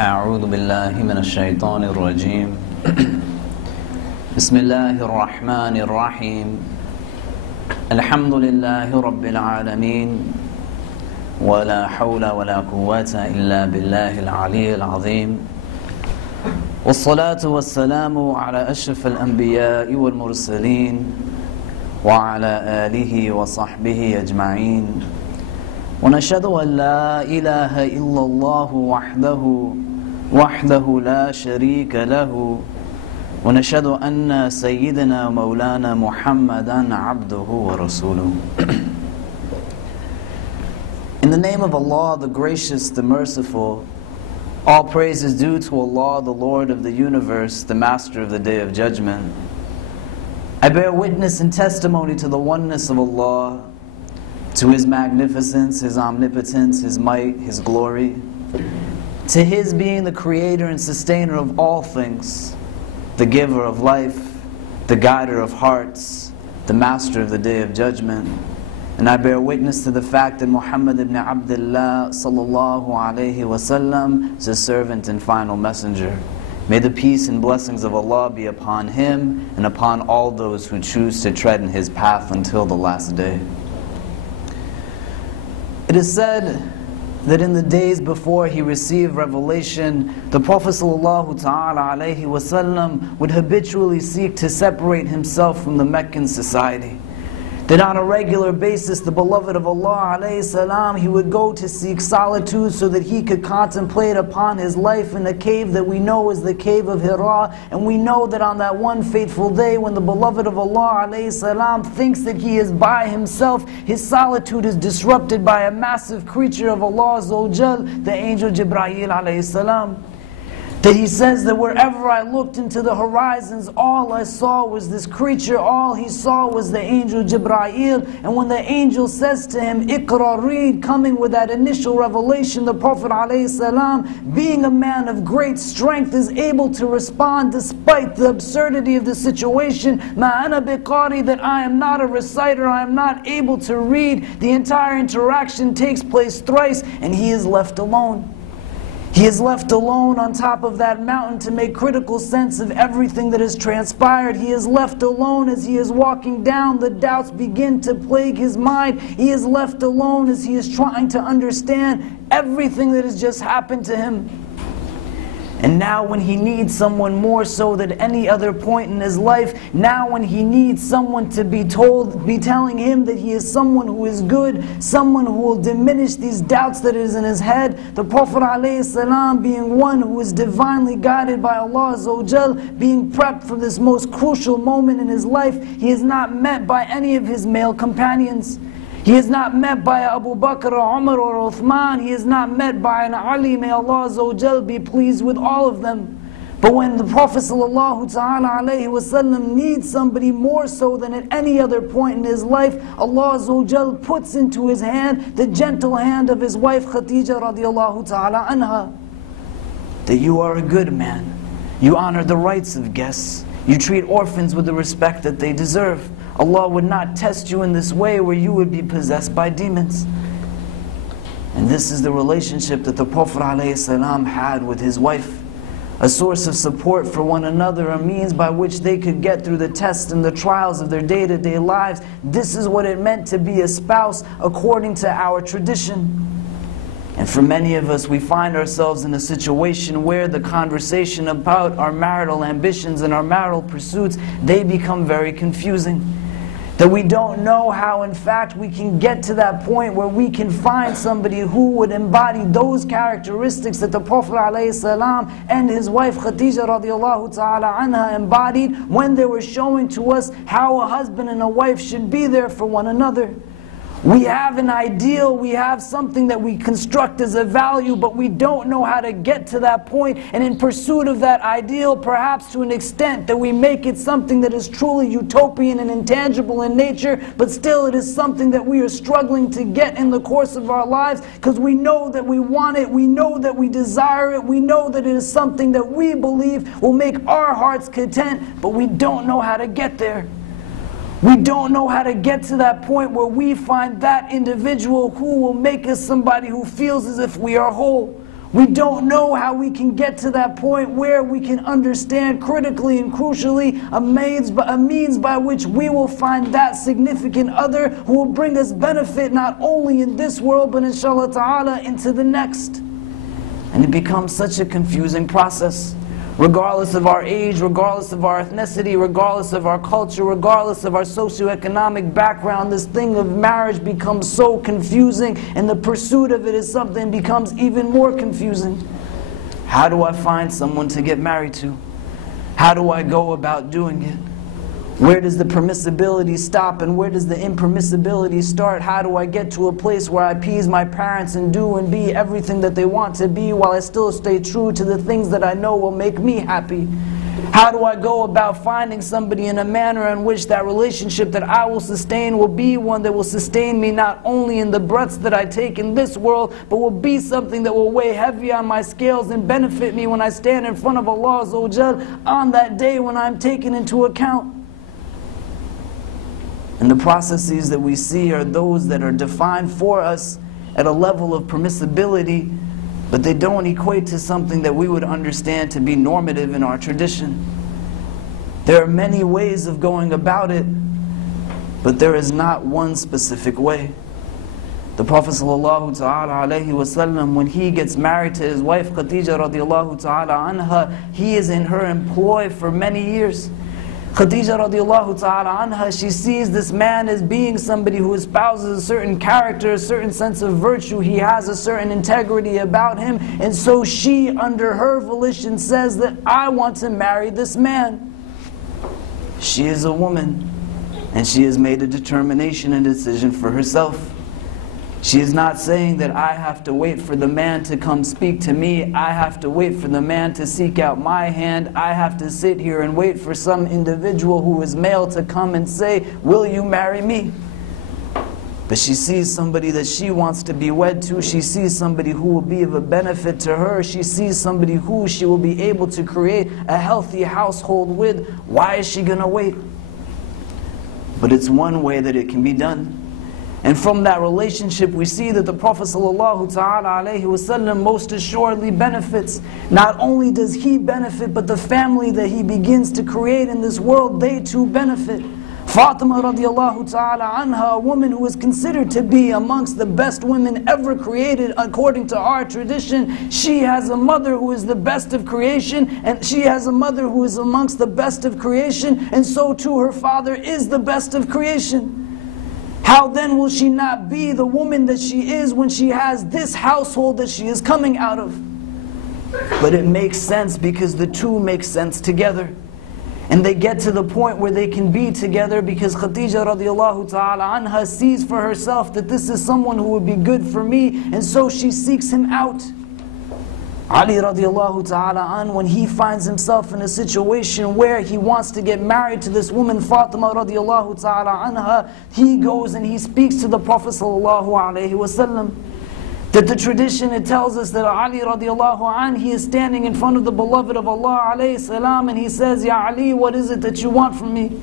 أعوذ بالله من الشيطان الرجيم بسم الله الرحمن الرحيم الحمد لله رب العالمين ولا حول ولا قوة إلا بالله العلي العظيم والصلاة والسلام على أشرف الأنبياء والمرسلين وعلى آله وصحبه أجمعين ونشهد أن لا إله إلا الله وحده لا شريك له ونشهد أن سيدنا مولانا محمدا عبده ورسوله. In the name of Allah, the gracious, the merciful, all praise is due to Allah, the Lord of the universe, the Master of the Day of Judgment. I bear witness and testimony to the oneness of Allah, to His magnificence, His omnipotence, His might, His glory, to His being the creator and sustainer of all things, the giver of life, the guider of hearts, the Master of the Day of Judgment. And I bear witness to the fact that Muhammad ibn Abdullah sallallahu alayhi wasallam is His servant and final messenger. May the peace and blessings of Allah be upon him and upon all those who choose to tread in his path until the last day. It is said that in the days before he received revelation, the Prophet sallallahu ta'ala alayhi wasallam would habitually seek to separate himself from the Meccan society. That on a regular basis, the beloved of Allah alayhi salam, he would go to seek solitude so that he could contemplate upon his life in a cave that we know is the cave of Hira. And we know that on that one fateful day when the beloved of Allah alayhi salam thinks that he is by himself, his solitude is disrupted by a massive creature of Allah Azza wa Jal, the angel Jibreel alayhi salam. That he says that wherever I looked into the horizons, all I saw was this creature, all he saw was the angel Jibreel. And when the angel says to him, Iqra, read, coming with that initial revelation, the Prophet ﷺ, being a man of great strength, is able to respond despite the absurdity of the situation. Ma ana biqari, that I am not a reciter, I am not able to read. The entire interaction takes place thrice, and he is left alone. He is left alone on top of that mountain to make critical sense of everything that has transpired. He is left alone as he is walking down. The doubts begin to plague his mind. He is left alone as he is trying to understand everything that has just happened to him. And now when he needs someone more so than any other point in his life, now when he needs someone to be telling him that he is someone who is good, someone who will diminish these doubts that is in his head, the Prophet ﷺ, being one who is divinely guided by Allah Azza wa Jal, being prepped for this most crucial moment in his life, he is not met by any of his male companions. He is not met by Abu Bakr or Umar or Uthman. He is not met by an Ali. May Allah Azza wa Jal be pleased with all of them. But when the Prophet sallallahu ta'ala alayhi wasallam needs somebody more so than at any other point in his life, Allah Azza wa Jal puts into his hand the gentle hand of his wife Khadija radiallahu ta'ala anha. That you are a good man. You honor the rights of guests. You treat orphans with the respect that they deserve. Allah would not test you in this way where you would be possessed by demons. And this is the relationship that the Prophet ﷺ had with his wife. A source of support for one another, a means by which they could get through the tests and the trials of their day-to-day lives. This is what it meant to be a spouse according to our tradition. And for many of us, we find ourselves in a situation where the conversation about our marital ambitions and our marital pursuits, they become very confusing. That we don't know how, in fact, we can get to that point where we can find somebody who would embody those characteristics that the Prophet ﷺ and his wife Khadija radiallahu ta'ala anha embodied when they were showing to us how a husband and a wife should be there for one another. We have an ideal, we have something that we construct as a value, but we don't know how to get to that point. And in pursuit of that ideal, perhaps to an extent that we make it something that is truly utopian and intangible in nature, but still it is something that we are struggling to get in the course of our lives, because we know that we want it, we know that we desire it, we know that it is something that we believe will make our hearts content, but we don't know how to get there. We don't know how to get to that point where we find that individual who will make us somebody who feels as if we are whole. We don't know how we can get to that point where we can understand critically and crucially a means by which we will find that significant other who will bring us benefit not only in this world but inshallah ta'ala into the next. And it becomes such a confusing process. Regardless of our age, regardless of our ethnicity, regardless of our culture, regardless of our socioeconomic background, this thing of marriage becomes so confusing, and the pursuit of it is something that becomes even more confusing. How do I find someone to get married to? How do I go about doing it? Where does the permissibility stop and where does the impermissibility start? How do I get to a place where I appease my parents and do and be everything that they want to be while I still stay true to the things that I know will make me happy? How do I go about finding somebody in a manner in which that relationship that I will sustain will be one that will sustain me not only in the breaths that I take in this world, but will be something that will weigh heavy on my scales and benefit me when I stand in front of Allah Azza wa Jal on that day when I'm taken into account? And the processes that we see are those that are defined for us at a level of permissibility, but they don't equate to something that we would understand to be normative in our tradition. There are many ways of going about it, but there is not one specific way. The Prophet ﷺ, when he gets married to his wife Khadija radiallahu ta'ala anha, he is in her employ for many years. Khadija radiallahu ta'ala anha, she sees this man as being somebody who espouses a certain character, a certain sense of virtue. He has a certain integrity about him. And so she, under her volition, says that I want to marry this man. She is a woman, and she has made a determination and decision for herself. She is not saying that I have to wait for the man to come speak to me. I have to wait for the man to seek out my hand. I have to sit here and wait for some individual who is male to come and say, will you marry me? But she sees somebody that she wants to be wed to. She sees somebody who will be of a benefit to her. She sees somebody who she will be able to create a healthy household with. Why is she going to wait? But it's one way that it can be done. And from that relationship we see that the Prophet ﷺ most assuredly benefits. Not only does he benefit, but the family that he begins to create in this world, they too benefit. Fatima radiallahu ta'ala anha, a woman who is considered to be amongst the best women ever created according to our tradition, she has a mother who is the best of creation, and she has a mother who is amongst the best of creation, and so too her father is the best of creation. How then will she not be the woman that she is when she has this household that she is coming out of? But it makes sense because the two make sense together. And they get to the point where they can be together because Khadija radiallahu ta'ala anha sees for herself that this is someone who would be good for me, and so she seeks him out. Ali radiallahu ta'ala an, when he finds himself in a situation where he wants to get married to this woman Fatima radiallahu ta'ala anha, he goes and he speaks to the Prophet sallallahu alaihi wasallam. That the tradition, it tells us that Ali radiallahu an, he is standing in front of the beloved of Allah alayhi salam, and he says, Ya Ali, what is it that you want from me?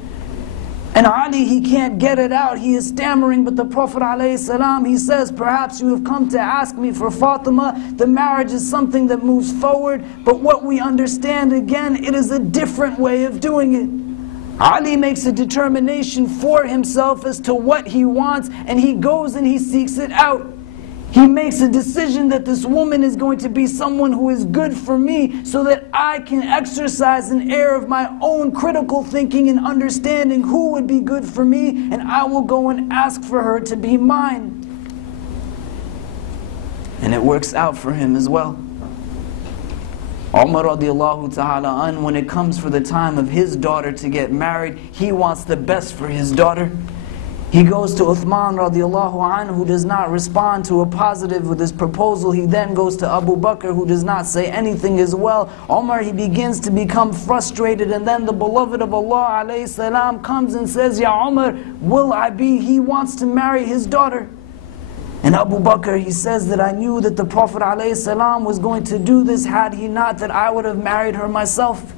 And Ali, he can't get it out, he is stammering, but the Prophet ﷺ, he says, perhaps you have come to ask me for Fatima. The marriage is something that moves forward, but what we understand again, it is a different way of doing it. Ali makes a determination for himself as to what he wants, and he goes and he seeks it out. He makes a decision that this woman is going to be someone who is good for me so that I can exercise an air of my own critical thinking and understanding who would be good for me, and I will go and ask for her to be mine. And it works out for him as well. Umar radiallahu ta'ala an, when it comes for the time of his daughter to get married, he wants the best for his daughter. He goes to Uthman radiallahu anhu, who does not respond to a positive with his proposal. He then goes to Abu Bakr, who does not say anything as well. Umar, he begins to become frustrated, and then the beloved of Allah alayhi salam comes and says, Ya Umar, will I be? He wants to marry his daughter. And Abu Bakr, he says that I knew that the Prophet alayhi salam was going to do this. Had he not, that I would have married her myself.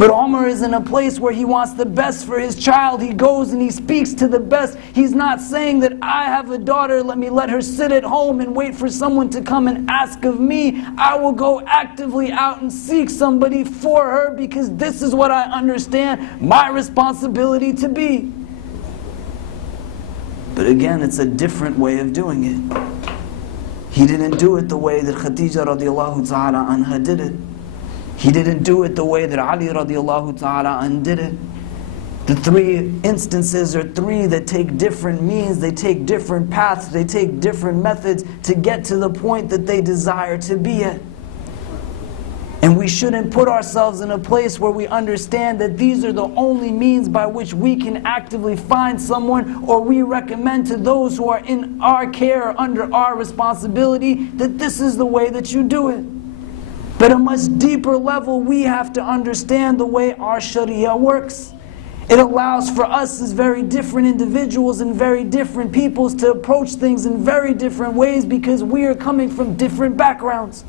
But Umar is in a place where he wants the best for his child. He goes and he speaks to the best. He's not saying that I have a daughter, let her sit at home and wait for someone to come and ask of me. I will go actively out and seek somebody for her, because this is what I understand my responsibility to be. But again, it's a different way of doing it. He didn't do it the way that Khadija radiallahu ta'ala anha did it. He didn't do it the way that Ali radiallahu ta'ala anha did it. The three instances are three that take different means, they take different paths, they take different methods to get to the point that they desire to be at. And we shouldn't put ourselves in a place where we understand that these are the only means by which we can actively find someone, or we recommend to those who are in our care or under our responsibility that this is the way that you do it. But at a much deeper level, we have to understand the way our Sharia works. It allows for us as very different individuals and very different peoples to approach things in very different ways, because we are coming from different backgrounds.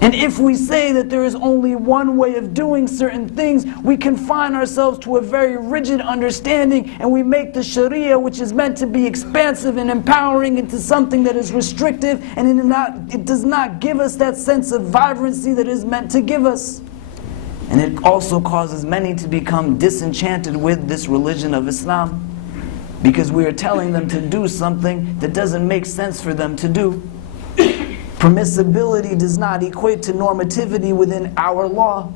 And if we say that there is only one way of doing certain things, we confine ourselves to a very rigid understanding, and we make the Sharia, which is meant to be expansive and empowering, into something that is restrictive, and it does not give us that sense of vibrancy that is meant to give us. And it also causes many to become disenchanted with this religion of Islam, because we are telling them to do something that doesn't make sense for them to do. Permissibility does not equate to normativity within our law.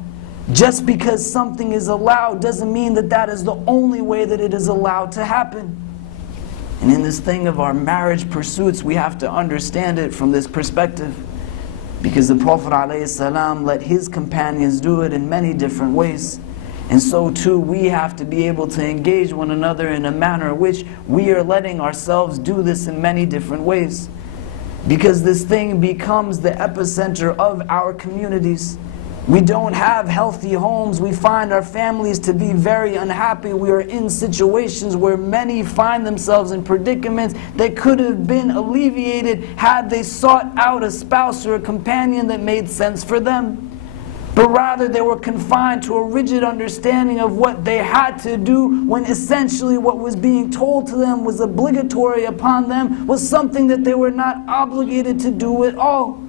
Just because something is allowed doesn't mean that that is the only way that it is allowed to happen. And in this thing of our marriage pursuits, we have to understand it from this perspective. Because the Prophet ﷺ let his companions do it in many different ways. And so too, we have to be able to engage one another in a manner in which we are letting ourselves do this in many different ways. Because this thing becomes the epicenter of our communities. We don't have healthy homes. We find our families to be very unhappy. We are in situations where many find themselves in predicaments that could have been alleviated had they sought out a spouse or a companion that made sense for them. But rather they were confined to a rigid understanding of what they had to do, when essentially what was being told to them was obligatory upon them, was something that they were not obligated to do at all.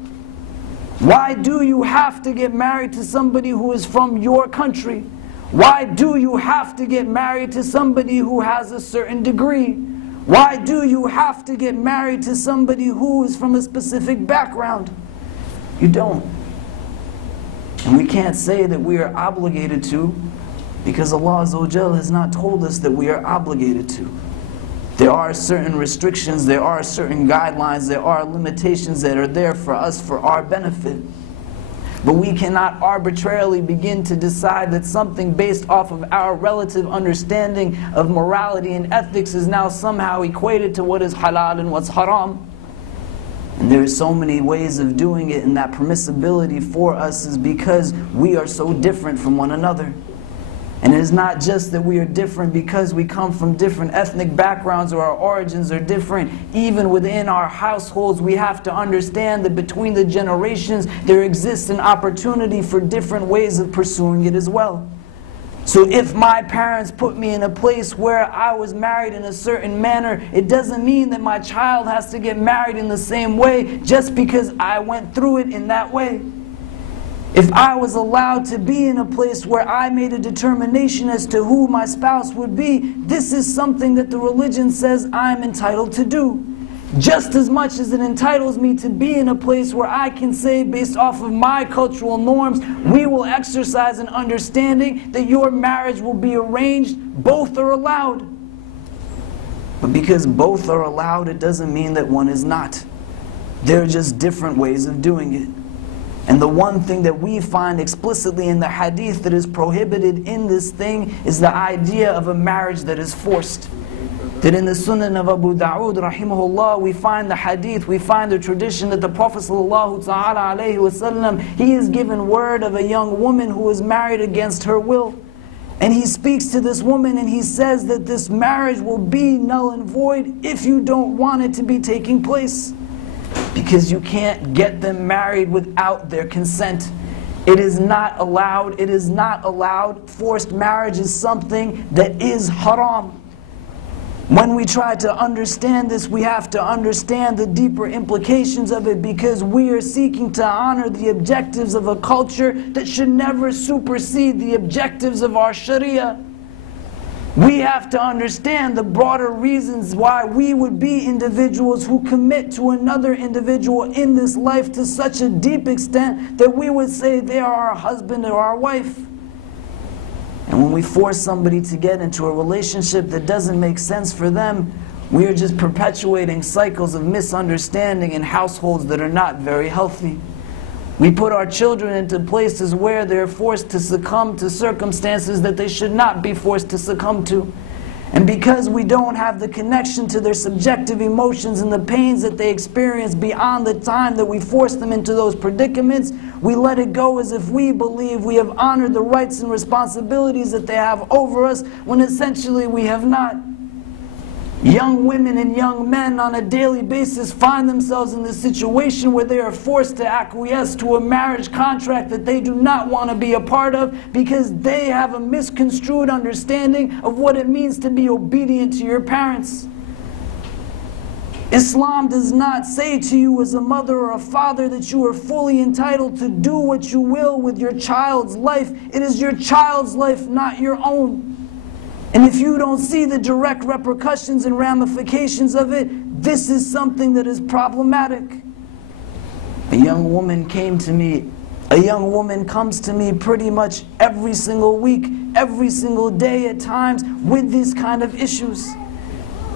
Why do you have to get married to somebody who is from your country? Why do you have to get married to somebody who has a certain degree? Why do you have to get married to somebody who is from a specific background? You don't. And we can't say that we are obligated to, because Allah Azza wa Jal has not told us that we are obligated to. There are certain restrictions, there are certain guidelines, there are limitations that are there for us for our benefit. But we cannot arbitrarily begin to decide that something based off of our relative understanding of morality and ethics is now somehow equated to what is halal and what's haram. And there are so many ways of doing it, and that permissibility for us is because we are so different from one another. And it is not just that we are different because we come from different ethnic backgrounds or our origins are different. Even within our households, we have to understand that between the generations there exists an opportunity for different ways of pursuing it as well. So if my parents put me in a place where I was married in a certain manner, it doesn't mean that my child has to get married in the same way just because I went through it in that way. If I was allowed to be in a place where I made a determination as to who my spouse would be, this is something that the religion says I'm entitled to do. Just as much as it entitles me to be in a place where I can say, based off of my cultural norms, we will exercise an understanding that your marriage will be arranged, both are allowed. But because both are allowed, it doesn't mean that one is not. There are just different ways of doing it. And the one thing that we find explicitly in the hadith that is prohibited in this thing is the idea of a marriage that is forced. That in the Sunan of Abu Dawud rahimahullah, we find the hadith, we find the tradition that the Prophet sallallahu ta'ala alayhi wasallam, he is given word of a young woman who is married against her will. And he speaks to this woman and he says that this marriage will be null and void if you don't want it to be taking place. Because you can't get them married without their consent. It is not allowed. It is not allowed. Forced marriage is something that is haram. When we try to understand this, we have to understand the deeper implications of it, because we are seeking to honor the objectives of a culture that should never supersede the objectives of our Sharia. We have to understand the broader reasons why we would be individuals who commit to another individual in this life to such a deep extent that we would say they are our husband or our wife. And when we force somebody to get into a relationship that doesn't make sense for them, we are just perpetuating cycles of misunderstanding in households that are not very healthy. We put our children into places where they're forced to succumb to circumstances that they should not be forced to succumb to. And because we don't have the connection to their subjective emotions and the pains that they experience beyond the time that we force them into those predicaments, we let it go as if we believe we have honored the rights and responsibilities that they have over us, when essentially we have not. Young women and young men on a daily basis find themselves in this situation where they are forced to acquiesce to a marriage contract that they do not want to be a part of, because they have a misconstrued understanding of what it means to be obedient to your parents. Islam does not say to you as a mother or a father that you are fully entitled to do what you will with your child's life. It is your child's life, not your own. And if you don't see the direct repercussions and ramifications of it, this is something that is problematic. A young woman comes to me pretty much every single week, every single day at times, with these kind of issues.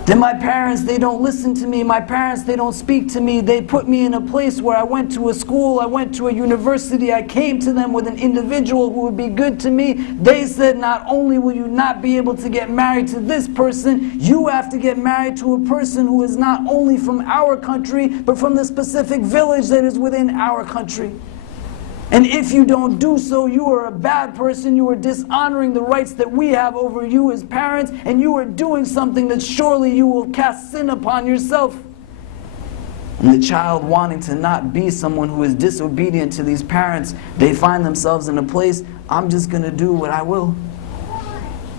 Then my parents, they don't listen to me. My parents, they don't speak to me. They put me in a place where I went to a school, I went to a university, I came to them with an individual who would be good to me. They said, not only will you not be able to get married to this person, you have to get married to a person who is not only from our country, but from the specific village that is within our country. And if you don't do so, you are a bad person, you are dishonoring the rights that we have over you as parents, and you are doing something that surely you will cast sin upon yourself. And the child, wanting to not be someone who is disobedient to these parents, they find themselves in a place, I'm just going to do what I will.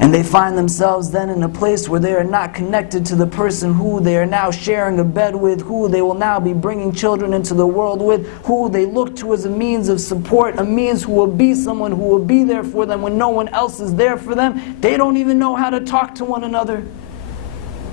And they find themselves then in a place where they are not connected to the person who they are now sharing a bed with, who they will now be bringing children into the world with, who they look to as a means of support, a means who will be someone who will be there for them when no one else is there for them. They don't even know how to talk to one another.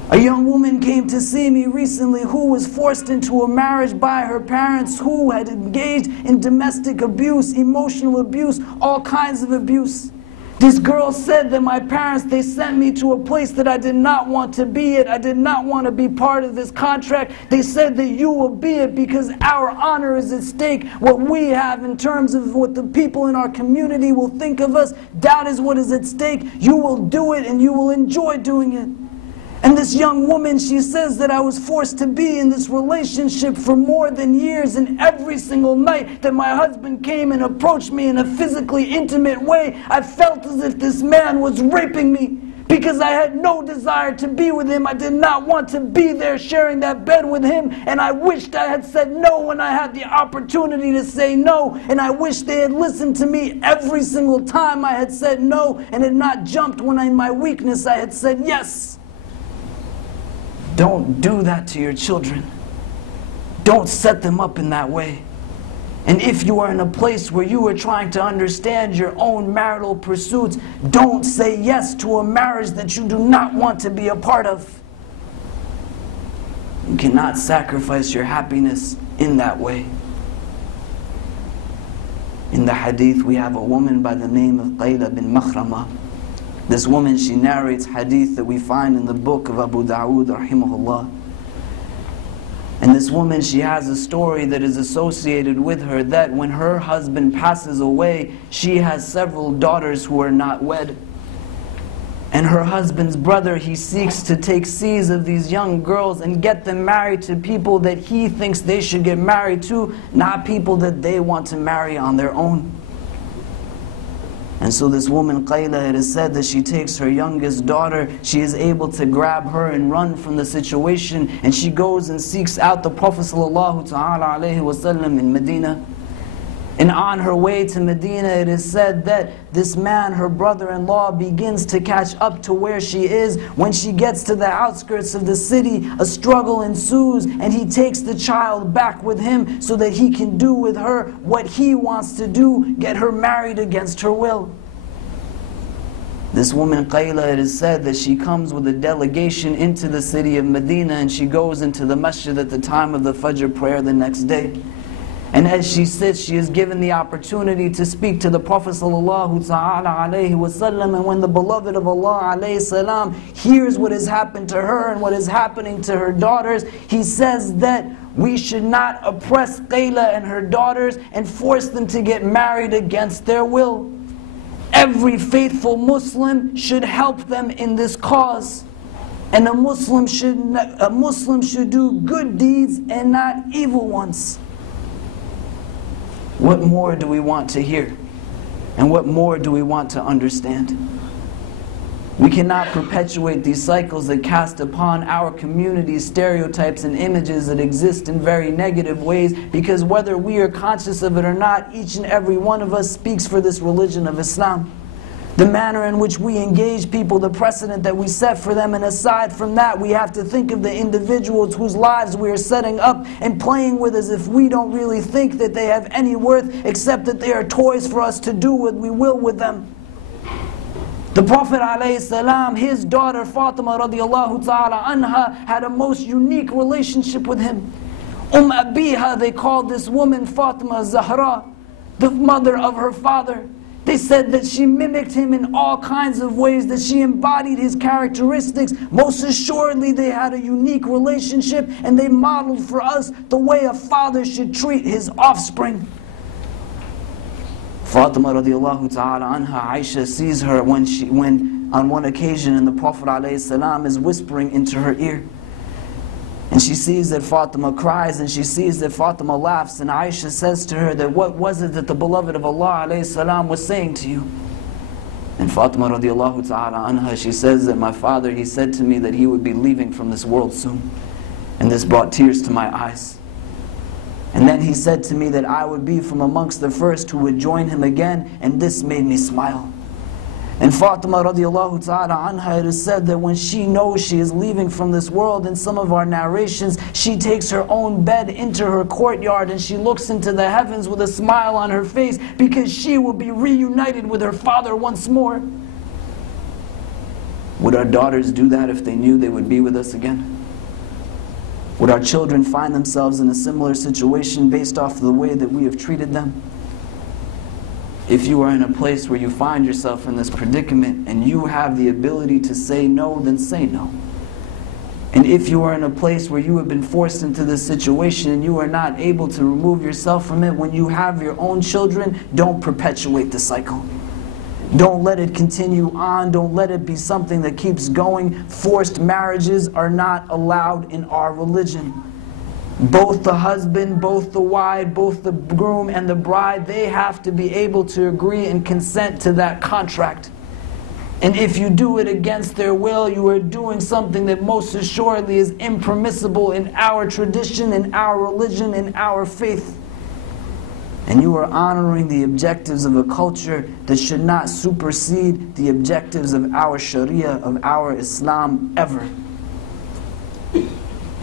A young woman came to see me recently who was forced into a marriage by her parents, who had engaged in domestic abuse, emotional abuse, all kinds of abuse. This girl said that my parents, they sent me to a place that I did not want to be at. I did not want to be part of this contract. They said that you will be it because our honor is at stake. What we have in terms of what the people in our community will think of us, that is what is at stake. You will do it and you will enjoy doing it. And this young woman, she says that I was forced to be in this relationship for more than years, and every single night that my husband came and approached me in a physically intimate way, I felt as if this man was raping me, because I had no desire to be with him. I did not want to be there sharing that bed with him, and I wished I had said no when I had the opportunity to say no, and I wish they had listened to me every single time I had said no, and had not jumped when in my weakness I had said yes. Don't do that to your children. Don't set them up in that way. And if you are in a place where you are trying to understand your own marital pursuits, don't say yes to a marriage that you do not want to be a part of. You cannot sacrifice your happiness in that way. In the hadith, we have a woman by the name of Qayla bin Makhrama. This woman, she narrates hadith that we find in the book of Abu Dawood, rahimahullah. And this woman, she has a story that is associated with her, that when her husband passes away, she has several daughters who are not wed. And her husband's brother, he seeks to take seize of these young girls and get them married to people that he thinks they should get married to, not people that they want to marry on their own. And so this woman, Qayla, it is said that she takes her youngest daughter, she is able to grab her and run from the situation, and she goes and seeks out the Prophet ﷺ in Medina. And on her way to Medina, it is said that this man, her brother-in-law, begins to catch up to where she is. When she gets to the outskirts of the city, a struggle ensues, and he takes the child back with him so that he can do with her what he wants to do, get her married against her will. This woman, Qayla, it is said that she comes with a delegation into the city of Medina, and she goes into the masjid at the time of the Fajr prayer the next day. And as she sits, she is given the opportunity to speak to the Prophet ﷺ. And when the beloved of Allah ﷺ hears what has happened to her and what is happening to her daughters, he says that we should not oppress Qayla and her daughters and force them to get married against their will. Every faithful Muslim should help them in this cause. And a Muslim should do good deeds and not evil ones. What more do we want to hear? And what more do we want to understand? We cannot perpetuate these cycles that cast upon our communities stereotypes and images that exist in very negative ways, because whether we are conscious of it or not, each and every one of us speaks for this religion of Islam. The manner in which we engage people, the precedent that we set for them, and aside from that, we have to think of the individuals whose lives we are setting up and playing with as if we don't really think that they have any worth, except that they are toys for us to do what we will with them. The Prophet ﷺ, his daughter Fatima radiallahu ta'ala anha, had a most unique relationship with him. Abiha, they called this woman Fatima Zahra, the mother of her father. They said that she mimicked him in all kinds of ways, that she embodied his characteristics. Most assuredly, they had a unique relationship, and they modeled for us the way a father should treat his offspring. Fatima radiallahu ta'ala anha, Aisha sees her when on one occasion, and the Prophet ﷺ is whispering into her ear. And she sees that Fatima cries, and she sees that Fatima laughs, and Aisha says to her that what was it that the beloved of Allah ﷺ was saying to you? And Fatima radiallahu ta'ala anha, she says that my father, he said to me that he would be leaving from this world soon. And this brought tears to my eyes. And then he said to me that I would be from amongst the first who would join him again, and this made me smile. And Fatima radiallahu ta'ala anha, it is said that when she knows she is leaving from this world, in some of our narrations, she takes her own bed into her courtyard and she looks into the heavens with a smile on her face, because she will be reunited with her father once more. Would our daughters do that if they knew they would be with us again? Would our children find themselves in a similar situation based off of the way that we have treated them? If you are in a place where you find yourself in this predicament and you have the ability to say no, then say no. And if you are in a place where you have been forced into this situation and you are not able to remove yourself from it, when you have your own children, don't perpetuate the cycle. Don't let it continue on. Don't let it be something that keeps going. Forced marriages are not allowed in our religion. Both the husband, both the wife, both the groom and the bride, they have to be able to agree and consent to that contract. And if you do it against their will, you are doing something that most assuredly is impermissible in our tradition, in our religion, in our faith. And you are honoring the objectives of a culture that should not supersede the objectives of our Sharia, of our Islam, ever.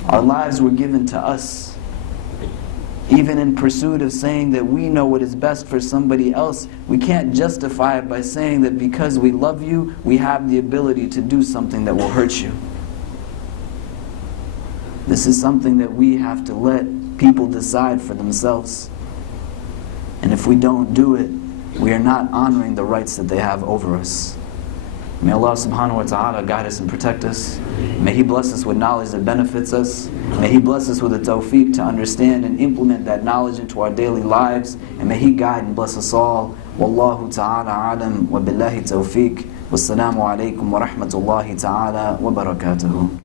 Our lives were given to us. Even in pursuit of saying that we know what is best for somebody else, we can't justify it by saying that because we love you, we have the ability to do something that will hurt you. This is something that we have to let people decide for themselves. And if we don't do it, we are not honoring the rights that they have over us. May Allah subhanahu wa ta'ala guide us and protect us. May He bless us with knowledge that benefits us. May He bless us with the tawfiq to understand and implement that knowledge into our daily lives. And may He guide and bless us all. Wallahu ta'ala alam wa billahi tawfiq. Wassalamu alaikum wa rahmatullahi ta'ala wa barakatuhu.